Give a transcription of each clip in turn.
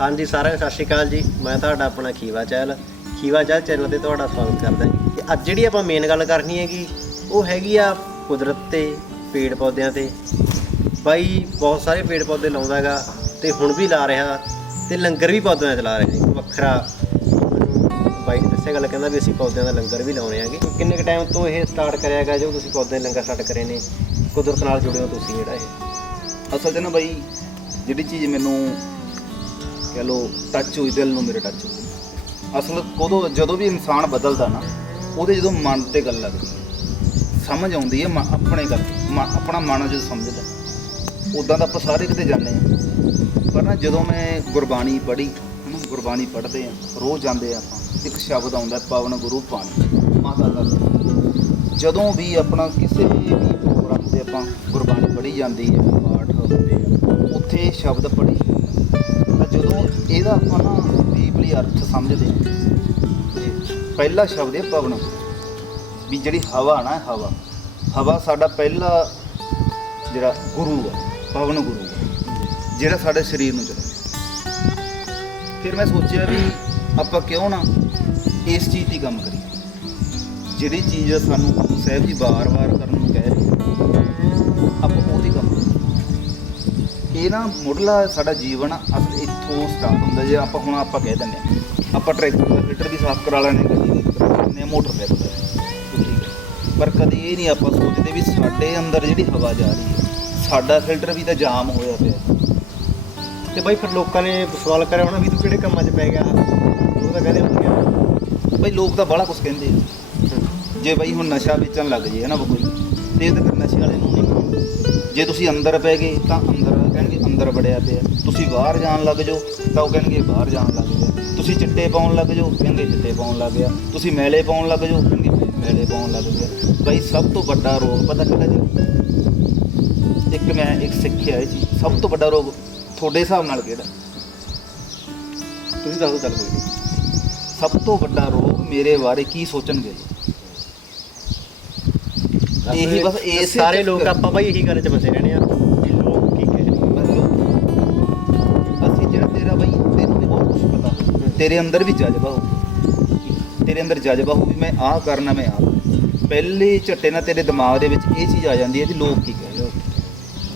ਹਾਂਜੀ ਸਾਰਿਆਂ ਨੂੰ ਸਤਿ ਸ਼੍ਰੀ ਅਕਾਲ ਜੀ। ਮੈਂ ਤੁਹਾਡਾ ਆਪਣਾ ਖੀਵਾ ਚਹਿਲ ਖੀਵਾ ਚਹਿਲ ਚੈਨਲ ਤੇ ਤੁਹਾਡਾ ਸਵਾਗਤ ਕਰਦਾ ਜੀ। ਤੇ ਅੱਜ ਜਿਹੜੀ ਆਪਾਂ ਮੇਨ ਗੱਲ ਕਰਨੀ ਹੈਗੀ, ਉਹ ਹੈਗੀ ਆ ਕੁਦਰਤ ਤੇ, ਪੇੜ ਪੌਦਿਆਂ ਤੇ। ਬਾਈ, ਬਹੁਤ ਸਾਰੇ ਪੇੜ ਪੌਦੇ ਲਾਉਂਦਾ ਹੈਗਾ ਤੇ ਹੁਣ ਵੀ ਲਾ ਰਿਹਾ ਤੇ ਲੰਗਰ ਵੀ ਪੌਦਿਆਂ ਦਾ ਲਾ ਰਿਹਾ ਜੀ, ਵੱਖਰਾ। ਬਾਈ ਨੇ ਦੱਸਿਆ, ਗੱਲ ਕਹਿੰਦਾ ਵੀ ਅਸੀਂ ਪੌਦਿਆਂ ਦਾ ਲੰਗਰ ਵੀ ਲਾਉਣੇ ਆਗੇ ਕਿੰਨੇ ਕ ਟਾਈਮ ਤੋਂ ਇਹ ਸਟਾਰਟ ਕਰਿਆ ਹੈਗਾ ਜੋ ਤੁਸੀਂ ਪੌਦਿਆਂ ਦੇ ਲੰਗਰ ਸਟਾਰਟ ਕਰੇ ਨੇ? ਕੁਦਰਤ ਨਾਲ ਜੁੜੇ ਹੋ ਤੁਸੀਂ ਜਿਹੜਾ ਇਹ। ਅਸਲ 'ਚ ਨਾ ਬਾਈ, ਜਿਹੜੀ ਚੀਜ਼ ਮੈਨੂੰ ਕਹ ਲੋ ਟੱਚ ਹੋਈ, ਦਿਲ ਨੂੰ ਮੇਰੇ ਟੱਚ ਹੋਈ। ਅਸਲ ਕਦੋਂ, ਜਦੋਂ ਵੀ ਇਨਸਾਨ ਬਦਲਦਾ ਨਾ, ਉਹਦੇ ਜਦੋਂ ਮਨ ਤੇ ਗੱਲ ਲੱਗਦੀ, ਸਮਝ ਆਉਂਦੀ ਹੈ ਮ- ਆਪਣੇ ਗੱਲ, ਮ- ਆਪਣਾ ਮਨ ਜਦੋਂ ਸਮਝਦਾ ਉਦਾਂ ਤਾਂ ਆਪਾਂ ਸਾਰੇ ਕਿਤੇ ਜਾਂਦੇ ਆ ਪਰ ਨਾ ਜਦੋਂ ਮੈਂ ਗੁਰਬਾਣੀ ਪੜ੍ਹੀ, ਹਨਾ, ਗੁਰਬਾਣੀ ਪੜ੍ਹਦੇ ਆ ਰੋਜ਼ ਜਾਂਦੇ ਆ ਆਪਾਂ, ਇੱਕ ਸ਼ਬਦ ਆਉਂਦਾ ਪਵਨ ਗੁਰੂ ਪਾਣੀ, ਮਾਤਾ ਦਾ। ਜਦੋਂ ਵੀ ਆਪਣਾ ਕਿਸੇ ਵੀ ਪ੍ਰੋਗਰਾਮ ਤੇ ਆਪਾਂ ਗੁਰਬਾਣੀ ਪੜ੍ਹੀ ਜਾਂਦੀ ਹੈ, ਪਾਠ ਹੁੰਦੇ ਆ, ਉੱਥੇ ਸ਼ਬਦ ਪੜ੍ਹੀ ਜਦੋਂ ਇਹਦਾ ਆਪਾਂ ਨਾ ਡੀਪਲੀ ਅਰਥ ਸਮਝਦੇ ਹਾਂ, ਤੇ ਪਹਿਲਾ ਸ਼ਬਦ ਹੈ ਪਵਨ ਵੀ ਜਿਹੜੀ ਹਵਾ ਨਾ ਹਵਾ ਹਵਾ ਸਾਡਾ ਪਹਿਲਾ ਜਿਹੜਾ ਗੁਰੂ ਹੈ, ਪਵਨ ਗੁਰੂ ਹੈ, ਜਿਹੜਾ ਸਾਡੇ ਸਰੀਰ ਨੂੰ ਚਲਾਉਂਦਾ ਫਿਰ ਮੈਂ ਸੋਚਿਆ ਵੀ ਆਪਾਂ ਕਿਉਂ ਨਾ ਇਸ ਚੀਜ਼ ਦੀ ਕੰਮ ਕਰੀਏ ਜਿਹੜੀ ਚੀਜ਼ ਸਾਨੂੰ ਗੁਰੂ ਸਾਹਿਬ ਜੀ ਵਾਰ-ਵਾਰ ਕਰਨ ਨੂੰ ਕਹਿ ਰਹੇ ਆਪਾਂ ਉਹਦੀ ਕੰਮ ਕਰੀਏ। ਇਹ ਨਾ ਮੁੱਢਲਾ ਸਾਡਾ ਜੀਵਨ ਆ, ਅਸਲ ਇੱਥੋਂ ਸਟਾਰਟ ਹੁੰਦਾ ਜੇ ਆਪਾਂ ਹੁਣ ਆਪਾਂ ਕਹਿ ਦਿੰਦੇ ਹਾਂ। ਆਪਾਂ ਟਰੈਕਟਰ ਦਾ ਫਿਲਟਰ ਵੀ ਸਾਫ਼ ਕਰਾ ਲੈਣੇ ਗੱਡੀ ਦੇ ਕਰਾ ਲੈਂਦੇ ਹਾਂ ਮੋਟਰਸਾਈਕਲ ਦਾ ਪਰ ਕਦੀ ਇਹ ਨਹੀਂ ਆਪਾਂ ਸੋਚਦੇ ਵੀ ਸਾਡੇ ਅੰਦਰ ਜਿਹੜੀ ਹਵਾ ਜਾ ਰਹੀ ਹੈ ਸਾਡਾ ਫਿਲਟਰ ਵੀ ਤਾਂ ਜਾਮ ਹੋਇਆ ਪਿਆ। ਤੇ ਬਾਈ ਫਿਰ ਲੋਕਾਂ ਨੇ ਸਵਾਲ ਕਰਿਆ ਹੋਣਾ ਵੀ ਤੂੰ ਕਿਹੜੇ ਕੰਮਾਂ 'ਚ ਪੈ ਗਿਆ? ਉਹ ਤਾਂ ਕਹਿੰਦੇ ਹੁੰਦੇ ਬਈ ਲੋਕ ਤਾਂ ਬੜਾ ਕੁਝ ਕਹਿੰਦੇ ਆ। ਜੇ ਬਈ ਹੁਣ ਨਸ਼ਾ ਵੇਚਣ ਲੱਗ ਜੇ ਹੈ ਨਾ ਕੋਈ ਤੇ ਇਹ ਤਾਂ ਨਸ਼ੇ ਵਾਲੇ ਨੂੰ ਨਹੀਂ। ਜੇ ਤੁਸੀਂ ਅੰਦਰ ਪੈ ਗਏ ਤਾਂ ਅੰਦਰ ਅੰਦਰ ਵੜਿਆ ਪਿਆ। ਤੁਸੀਂ ਬਾਹਰ ਜਾਣ ਲੱਗ ਜਾਓ ਤਾਂ ਉਹ ਕਹਿਣਗੇ ਬਾਹਰ ਜਾਣ ਲੱਗ ਗਿਆ। ਤੁਸੀਂ ਚਿੱਟੇ ਪਾਉਣ ਲੱਗ ਜਾਓ ਕਹਿਣਗੇ ਚਿੱਟੇ ਪਾਉਣ ਲੱਗ ਗਿਆ। ਤੁਸੀਂ ਮੈਲੇ ਪਾਉਣ ਲੱਗ ਜਾਓ ਕਹਿਣਗੇ ਮੈਲੇ ਪਾਉਣ ਲੱਗ ਗਿਆ। ਬਈ ਸਭ ਤੋਂ ਵੱਡਾ ਰੋਗ ਪਤਾ ਕਿਹੜਾ ਜੀ? ਇੱਕ ਮੈਂ ਇੱਕ ਸਿੱਖਿਆ ਇਹ ਚੀਜ਼। ਸਭ ਤੋਂ ਵੱਡਾ ਰੋਗ ਤੁਹਾਡੇ ਹਿਸਾਬ ਨਾਲ ਕਿਹੜਾ? ਤੁਸੀਂ ਦੱਸੋ ਚੱਲ ਕੋਈ ਸਭ ਤੋਂ ਵੱਡਾ ਰੋਗ ਮੇਰੇ ਬਾਰੇ ਕੀ ਸੋਚਣਗੇ? ਇਹੀ ਬਸ ਇਸੇ ਸਾਰੇ ਲੋਕ ਆਪਾਂ ਬਾਈ ਇਹੀ ਗੱਲ 'ਚ ਫਸੇ ਰਹਿਣੇ ਆ। ਤੇਰੇ ਅੰਦਰ ਵੀ ਜਜ਼ਬਾ ਹੋ ਤੇਰੇ ਅੰਦਰ ਜਜ਼ਬਾ ਹੋ ਵੀ ਮੈਂ ਆਹ ਕਰਨਾ ਮੈਂ ਆਹ। ਪਹਿਲੇ ਝੱਟੇ ਨਾਲ ਤੇਰੇ ਦਿਮਾਗ ਦੇ ਵਿੱਚ ਇਹ ਚੀਜ਼ ਆ ਜਾਂਦੀ ਹੈ ਵੀ ਲੋਕ ਕੀ ਕਹਿ ਰਹੇ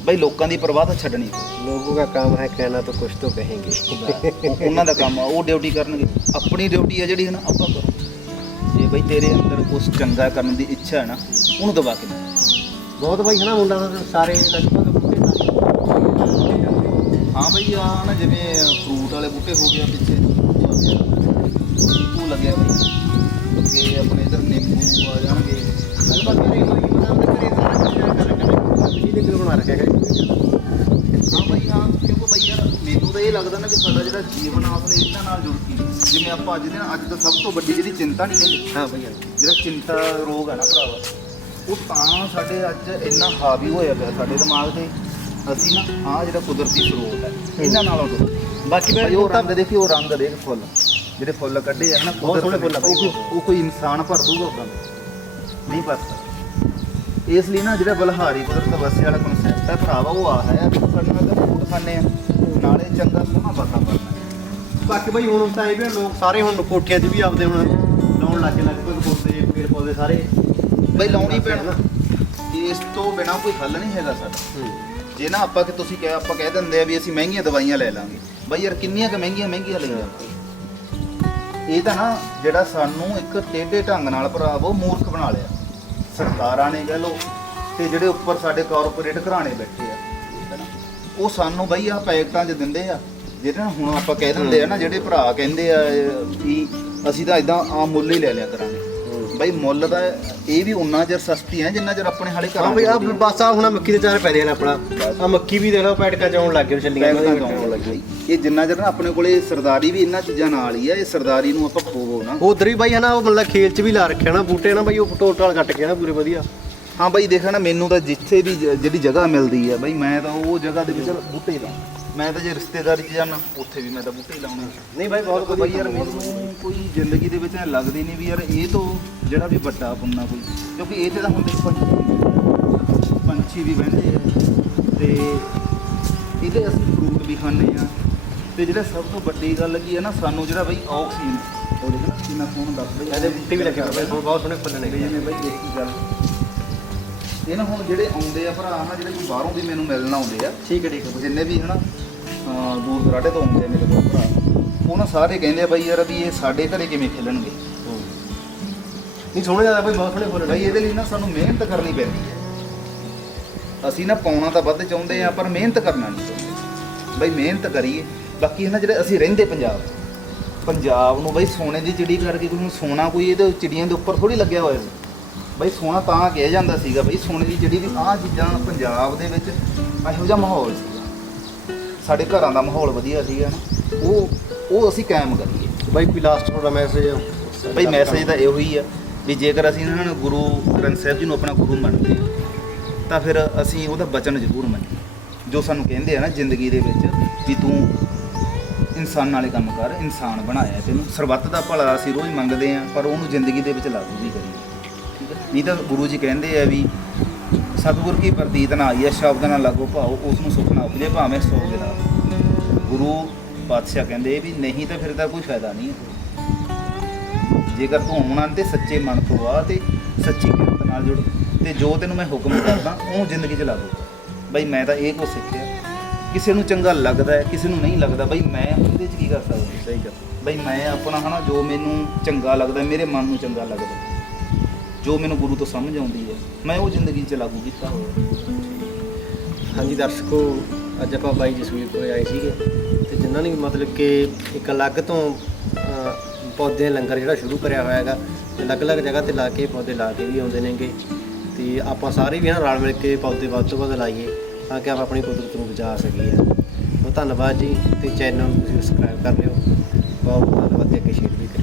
ਬਈ ਲੋਕਾਂ ਦੀ ਪਰਵਾਹ ਤਾਂ ਛੱਡਣੀ ਲੋਗੋਂ ਦਾ ਕੰਮ ਹੈ ਕਹਿਣਾ ਤਾਂ ਕੁਝ ਤਾਂ ਉਹ- ਉਹਨਾਂ ਦਾ ਕੰਮ ਆ ਉਹ ਡਿਊਟੀ ਕਰਨਗੇ। ਆਪਣੀ ਡਿਊਟੀ ਆ ਜਿਹੜੀ ਹੈ ਨਾ ਆਪਾਂ ਕਰੋ। ਜੇ ਬਈ ਤੇਰੇ ਅੰਦਰ ਕੁਝ ਚੰਗਾ ਕਰਨ ਦੀ ਇੱਛਾ ਹੈ ਨਾ ਉਹਨੂੰ ਦਬਾ ਕੇ। ਬਹੁਤ ਬਾਈ ਹਨਾ ਮੁੰਡਾ ਸਾਰੇ ਲਗਭਗ ਸਾਰੇ। ਹਾਂ ਬਈ ਆ ਨਾ ਜਿਵੇਂ ਫਰੂਟ ਵਾਲੇ ਬੂਟੇ ਹੋ ਗਿਆ ਪਿੱਛੇ। ਉਹ ਆ ਗਿਆ ਚੀਕੂ ਲੱਗਿਆ ਬਈ। ਅੱਗੇ ਆਪਣੇ ਇਧਰ ਨਿੰਬੂ ਆ ਜਾਣਗੇ। ਲਗਭਗ ਘਰੇ ਹੋਈ ਮਨਾ ਆਪਣੇ ਘਰੇ ਸਾਰਾ ਕੁਝ ਕਰ ਰੱਖਿਆ। ਬਿਜਲੀ ਦੇ ਬਿੱਲ ਬਣਾ ਰੱਖਿਆ ਹੈ ਹਾਂ ਬਈ ਹਾਂ ਕਿਉਂਕਿ ਬਈ ਯਾਰ ਮੈਨੂੰ ਤਾਂ ਇਹ ਲੱਗਦਾ ਨਾ ਕਿ ਸਾਡਾ ਜਿਹੜਾ ਜੀਵਨ ਆ ਅਸਲ ਇਹਨਾਂ ਨਾਲ ਜੁੜ ਕੇ ਜਿਵੇਂ ਆਪਾਂ ਅੱਜ ਦੇ ਨਾ ਅੱਜ ਤਾਂ ਸਭ ਤੋਂ ਵੱਡੀ ਜਿਹੜੀ ਚਿੰਤਾ ਨਹੀਂ ਕਹਿੰਦੇ ਹਾਂ ਬਾਈ ਜਿਹੜਾ ਚਿੰਤਾ ਰੋਗ ਹੈ ਨਾ ਭਰਾਵਾ ਉਹ ਤਾਂ ਸਾਡੇ ਅੱਜ ਇੰਨਾ ਹਾਵੀ ਹੋਇਆ ਪਿਆ ਸਾਡੇ ਦਿਮਾਗ ਤੇ। ਅਸੀਂ ਨਾ ਆਹ ਜਿਹੜਾ ਕੁਦਰਤੀ ਸਰੋਤ ਹੈ ਇਹਨਾਂ ਨਾਲੋਂ ਤੋਂ ਬਾਕੀ ਭਾਈ ਬਾਈ ਉਹ ਰੰਗ ਦੇਖੀ ਉਹ ਰੰਗ ਦੇਖ ਫੁੱਲ। ਜਿਹੜੇ ਫੁੱਲ ਕੱਢੇ ਆ ਨਾ ਬਹੁਤ ਸੋਹਣੇ ਫੁੱਲ ਆ ਉਹ ਕੋਈ- ਇਨਸਾਨ ਭਰ ਦੂਗਾ ਉਦਾਂ। ਨਹੀਂ ਭਰ ਸਕਦਾ। ਇਸ ਲਈ ਨਾ ਜਿਹੜਾ ਬਲਹਾਰੀ ਕੁਦਰਤ ਵਸੇ ਵਾਲਾ ਕਨਸੈਪਟ ਹੈ ਭਰਾਵਾ ਉਹ ਆ ਹੈ। ਸਾਡੇ ਨਾਲ ਫੂਡ ਖਾਣੇ ਆ। ਨਾਲੇ ਚੰਗਾ ਸੋਹਣਾ ਵਾਤਾਵਰਨ ਬਾਕੀ ਬਾਈ ਹੁਣ ਤਾਂ ਇਹ ਵੀ ਲੋਕ ਸਾਰੇ ਹੁਣ ਕੋਠਿਆਂ 'ਚ ਵੀ ਆਪਦੇ ਹੁਣ ਲਾਉਣ ਲੱਗ ਗਏ ਲਗਭਗ ਪੌਦੇ ਪੇੜ ਪੌਦੇ ਸਾਰੇ। ਬਈ ਲਾਉਣੀ ਪੈਣਾ। ਇਸ ਤੋਂ ਬਿਨਾ ਕੋਈ ਹੱਲ ਨਹੀਂ ਹੈਗਾ ਸਾਡਾ। ਜੇ ਨਾ ਆਪਾਂ ਕਿ ਤੁਸੀਂ ਕਹਿ ਆਪਾਂ ਕਹਿ ਦਿੰਦੇ ਆ ਵੀ ਅਸੀਂ ਮਹਿੰਗੀਆਂ ਦਵਾਈਆਂ ਲੈ ਲਾਂਗੇ। ਬਾਈ ਯਾਰ ਕਿੰਨੀਆਂ ਕਿ ਮਹਿੰਗੀਆਂ ਮਹਿੰਗੀਆਂ ਲਈਆਂ ਇਹ ਤਾਂ ਨਾ ਜਿਹੜਾ ਸਾਨੂੰ ਇੱਕ ਟੇਢੇ ਢੰਗ ਨਾਲ ਭਰਾਵੋ ਮੂਰਖ ਬਣਾ ਲਿਆ। ਸਰਕਾਰਾਂ ਨੇ ਕਹਿ ਲੋ ਤੇ ਜਿਹੜੇ ਉੱਪਰ ਸਾਡੇ ਕਾਰਪੋਰੇਟ ਘਰਾਣੇ ਬੈਠੇ ਆ ਹੈ ਨਾ, ਉਹ ਸਾਨੂੰ ਬਈ ਆ ਪੈਕਟਾਂ 'ਚ ਦਿੰਦੇ ਆ। ਜਿਹੜੇ ਨਾ ਹੁਣ ਆਪਾਂ ਕਹਿ ਦਿੰਦੇ ਆ ਨਾ ਜਿਹੜੇ ਭਰਾ ਕਹਿੰਦੇ ਆ ਵੀ ਅਸੀਂ ਤਾਂ ਇਦਾਂ ਆਮ ਮੁੱਲ ਹੀ ਲੈ ਲਿਆ ਕਰਾਂਗੇ। ਬਈ ਮੁੱਲ ਦਾ ਇਹ ਵੀ ਉਨਾ ਚਿਰ ਸਸਤੀ ਹੈ ਜਿੰਨਾ ਚਿਰ ਆਪਣੇ ਹਾਲੇ ਹਾਂ ਘਰਾਂ ਬਈ ਆ ਬਸ ਆ ਹੁਣ ਮੱਕੀ ਦੇ ਚਾਰ ਪੈ ਨੇ ਆਪਣਾ। ਆ ਮੱਕੀ ਵੀ ਦੇਖ ਲਓ ਪੈਟਕਾ ਚ ਆਉਣ ਲੱਗ ਗਏ ਚੱਲੀਆਂ ਪੈਕਟਾਂ ਚ ਆਉਣ ਲੱਗੀ ਇਹ ਜਿੰਨਾ ਚਿਰ ਨਾ ਆਪਣੇ ਕੋਲੇ ਸਰਦਾਰੀ ਵੀ ਇਹਨਾਂ ਚੀਜ਼ਾਂ ਨਾਲ ਹੀ ਆ ਇਹ ਸਰਦਾਰੀ ਨੂੰ ਆਪਾਂ ਖੋਵੋ ਨਾ। ਉਧਰ ਵੀ ਬਾਈ ਹਨਾ ਉਹ ਮਤਲਬ ਖੇਲ ਚ ਵੀ ਲਾ ਰੱਖਿਆ ਨਾ ਬੂਟੇ ਨਾ ਬਾਈ ਉਹ ਟੋਟਲ ਕੱਟ ਕੇ ਨਾ ਪੂਰੇ ਵਧੀਆ। ਹਾਂ ਬਾਈ ਦੇਖਾ ਨਾ ਮੈਨੂੰ ਤਾਂ ਜਿੱਥੇ ਵੀ ਜ- ਜਿਹੜੀ ਜਗ੍ਹਾ ਮਿਲਦੀ ਆ ਬਾਈ ਮੈਂ ਤਾਂ ਉਹ ਜਗ੍ਹਾ ਦੇ ਵਿੱਚ ਬੂਟੇ ਹੀ ਲਾਉਣਾ ਮੈਂ ਤਾਂ ਜੇ ਰਿਸ਼ਤੇਦਾਰੀ 'ਚ ਜਾਣਾ ਉੱਥੇ ਵੀ ਮੈਂ ਤਾਂ ਬੂਟੇ ਹੀ ਲਾਉਣੇ ਨਹੀਂ ਬਾਈ ਬਹੁਤ ਬਾਈ ਯਾਰ ਮੈਨੂੰ ਕੋਈ ਜ਼ਿੰਦਗੀ ਦੇ ਵਿੱਚ ਐਂ ਲੱਗਦੀ ਨਹੀਂ ਵੀ ਯਾਰ ਇਹ ਤੋਂ ਜਿਹੜਾ ਵੀ ਵੱਡਾ ਪੁੰਨਾ ਕੋਈ ਕਿਉਂਕਿ ਇਹ ਤੇ ਤਾਂ ਹੁਣ ਦੇਖੋ ਪੰਛੀ। ਵੀ ਬਹਿੰਦੇ ਆ। ਤੇ ਇਹਦੇ ਅਸੀਂ ਫਰੂਟ ਵੀ ਖਾਂਦੇ ਆ ਤੇ ਜਿਹੜਾ ਸਭ ਤੋਂ ਵੱਡੀ ਗੱਲ ਕੀ ਹੈ ਨਾ ਸਾਨੂੰ ਜਿਹੜਾ ਬਈ ਆਕਸੀਜਨ ਉਹ ਦੇਖ ਨਾ ਕਿੰਨਾ ਸੋਹਣਾ ਦੱਸ ਬਈ ਇਹਦੇ ਬੂਟੇ ਵੀ ਲੱਗੇ ਹੋਏ ਆ, ਬਹੁਤ ਸੋਹਣੇ ਫੁੱਲ ਨੇ ਬਈ ਜਿਵੇਂ ਬਈ ਇੱਕ ਹੀ ਗੱਲ। ਇਹ ਨਾ ਹੁਣ ਜਿਹੜੇ ਆਉਂਦੇ ਆ ਭਰਾ ਨਾ ਜਿਹੜੇ ਕੋਈ ਬਾਹਰੋਂ ਵੀ ਮੈਨੂੰ ਮਿਲਣ ਆਉਂਦੇ ਆ ਠੀਕ ਹੈ ਠੀਕ ਹੈ ਜਿੰਨੇ ਵੀ ਹਨਾ ਦੂਰ ਦਰਾਡੇ ਤੋਂ ਆਉਂਦੇ ਆ ਮੇਰੇ ਕੋਲ ਭਰਾ ਉਹ ਨਾ ਸਾਰੇ ਕਹਿੰਦੇ ਆ ਬਈ ਯਾਰ ਵੀ ਇਹ ਸਾਡੇ ਘਰੇ ਕਿਵੇਂ ਖੇਲਣਗੇ। ਨਹੀਂ ਸੋਹਣੇ ਜ਼ਿਆਦਾ ਬਈ ਬਹੁਤ ਸੋਹਣੇ ਫੁੱਲ ਨੇ ਇਹਦੇ ਲਈ ਨਾ ਸਾਨੂੰ ਮਿਹਨਤ ਕਰਨੀ ਪੈਂਦੀ ਹੈ। ਅਸੀਂ ਨਾ ਪਾਉਣਾ ਤਾਂ ਵੱਧ ਚਾਹੁੰਦੇ ਆ ਪਰ ਮਿਹਨਤ ਕਰਨਾ ਨਹੀਂ ਚਾਹੁੰਦੇ। ਬਈ ਮਿਹਨਤ ਕਰੀਏ। ਬਾਕੀ ਇਹਨਾਂ ਜਿਹੜੇ ਅਸੀਂ ਰਹਿੰਦੇ ਪੰਜਾਬ ਪੰਜਾਬ ਨੂੰ ਬਈ ਸੋਨੇ ਦੀ ਚਿੜੀ ਕਰਕੇ ਕੋਈ ਹੁਣ ਸੋਨਾ ਕੋਈ ਇਹਦੇ ਚਿੜੀਆਂ ਦੇ ਉੱਪਰ ਥੋੜੀ ਲੱਗਿਆ ਹੋਇਆ। ਸੀ ਬਈ ਸੋਨਾ ਤਾਂ ਕਿਹਾ ਜਾਂਦਾ ਸੀਗਾ ਬਈ ਸੋਨੇ ਦੀ ਚਿੜੀ ਵੀ ਆਹ ਚੀਜ਼ਾਂ ਪੰਜਾਬ ਦੇ ਵਿੱਚ ਇਹੋ ਜਿਹਾ ਮਾਹੌਲ ਸੀ ਸਾਡੇ ਘਰਾਂ ਦਾ ਮਾਹੌਲ ਵਧੀਆ ਸੀਗਾ ਨਾ। ਉਹ ਉਹ ਅਸੀਂ ਕਾਇਮ ਕਰੀਏ। ਬਾਈ ਕੋਈ ਲਾਸਟ ਤੁਹਾਡਾ ਮੈਸੇਜ ਬਈ ਮੈਸੇਜ ਤਾਂ ਇਹੋ ਹੀ ਆ। ਵੀ ਜੇਕਰ ਅਸੀਂ ਇਹਨਾਂ ਨੂੰ ਗੁਰੂ ਗ੍ਰੰਥ ਸਾਹਿਬ ਜੀ ਨੂੰ ਆਪਣਾ ਗੁਰੂ ਮੰਨਦੇ ਹਾਂ, ਤਾਂ ਫਿਰ ਅਸੀਂ ਉਹਦਾ ਬਚਨ ਜ਼ਰੂਰ ਮੰਨੀਏ। ਜੋ ਸਾਨੂੰ ਕਹਿੰਦੇ ਆ ਨਾ ਜ਼ਿੰਦਗੀ ਦੇ ਵਿੱਚ ਵੀ ਤੂੰ ਇਨਸਾਨ ਵਾਲੇ ਕੰਮ ਕਰ ਇਨਸਾਨ ਬਣਾਇਆ ਤੈਨੂੰ। ਸਰਬੱਤ ਦਾ ਭਲਾ ਅਸੀਂ ਰੋਜ਼ ਮੰਗਦੇ ਆ ਪਰ ਉਹਨੂੰ ਜ਼ਿੰਦਗੀ ਦੇ ਵਿੱਚ ਲਾਗੂ ਵੀ ਕਰੀਏ। ਠੀਕ ਹੈ ਨਹੀਂ ਤਾਂ ਗੁਰੂ ਜੀ ਕਹਿੰਦੇ ਆ ਵੀ ਸਤਿਗੁਰ ਕੀ ਪ੍ਰਤੀਤ ਨਾ ਆਈ ਹੈ ਸ਼ਬਦ ਨਾਲ ਲੱਗੋ ਭਾਉ ਉਸ ਨੂੰ ਸੁਖ ਨਾ ਉਪਜੇ ਭਾਵੇਂ ਸੋ ਗਿਲਾ ਗੁਰੂ ਪਾਤਸ਼ਾਹ ਕਹਿੰਦੇ ਵੀ ਨਹੀਂ ਤਾਂ ਫਿਰ ਤਾਂ ਕੋਈ ਫਾਇਦਾ ਨਹੀਂ ਜੇਕਰ ਤੂੰ ਆਉਣਾ ਤੇ ਸੱਚੇ ਮਨ ਤੋਂ ਆ ਤੇ ਸੱਚੀ ਕਿਰਤ ਨਾਲ ਜੁੜ, ਤੇ ਜੋ ਤੈਨੂੰ ਮੈਂ ਹੁਕਮ ਕਰਦਾ, ਉਹ ਜ਼ਿੰਦਗੀ ਚ ਲਾ ਦੋ ਬਈ ਮੈਂ ਤਾਂ ਇਹ ਕੁਛ ਸਿੱਖਿਆ। ਕਿਸੇ ਨੂੰ ਚੰਗਾ ਲੱਗਦਾ ਹੈ, ਕਿਸੇ ਨੂੰ ਨਹੀਂ ਲੱਗਦਾ, ਬਈ ਮੈਂ ਉਹਦੇ ਚ ਕੀ ਕਰ ਸਕਦਾ? ਸਹੀ ਗੱਲ ਬਈ ਮੈਂ ਆਪਣਾ ਹਨਾ, ਜੋ ਮੈਨੂੰ ਚੰਗਾ ਲੱਗਦਾ, ਮੇਰੇ ਮਨ ਨੂੰ ਚੰਗਾ ਲੱਗਦਾ। ਜੋ ਮੈਨੂੰ ਗੁਰੂ ਤੋਂ ਸਮਝ ਆਉਂਦੀ ਹੈ, ਮੈਂ ਉਹ ਜ਼ਿੰਦਗੀ ਚ ਲਾਗੂ ਕੀਤਾ ਹੋਇਆ। ਹਾਂਜੀ, ਦਰਸ਼ਕੋ, ਅੱਜ ਆਪਾਂ ਬਾਈ ਜਸਵੀਰ ਕੋਲ ਆਏ ਸੀਗੇ। ਤੇ ਜਿਨ੍ਹਾਂ ਨੇ ਮਤਲਬ ਕਿ ਇੱਕ ਅਲੱਗ ਤੋਂ ਪੌਦੇ, ਲੰਗਰ ਜਿਹੜਾ ਸ਼ੁਰੂ ਕਰਿਆ ਹੋਇਆ ਹੈਗਾ ਅਲੱਗ-ਅਲੱਗ ਜਗ੍ਹਾ ਤੇ ਲਾ ਕੇ ਪੌਦੇ ਲਾ ਕੇ ਵੀ ਆਉਂਦੇ ਨੇਗੇ। ਤੇ ਆਪਾਂ ਸਾਰੇ ਵੀ ਨਾ ਰਲ ਮਿਲ ਕੇ ਪੌਦੇ ਵੱਧ ਤੋਂ ਵੱਧ ਲਾਈਏ, ਤਾਂ ਕਿ ਆਪਾਂ ਆਪਣੀ ਕੁਦਰਤ ਨੂੰ ਬਚਾ ਸਕੀਏ। ਬਹੁਤ ਧੰਨਵਾਦ ਜੀ, ਤੇ ਚੈਨਲ ਨੂੰ ਤੁਸੀਂ ਸਬਸਕ੍ਰਾਈਬ ਕਰ ਲਿਓ। ਬਹੁਤ ਧੰਨਵਾਦ ਤੇ ਅੱਗੇ ਸ਼ੇਅਰ ਵੀ ਕਰਿਓ।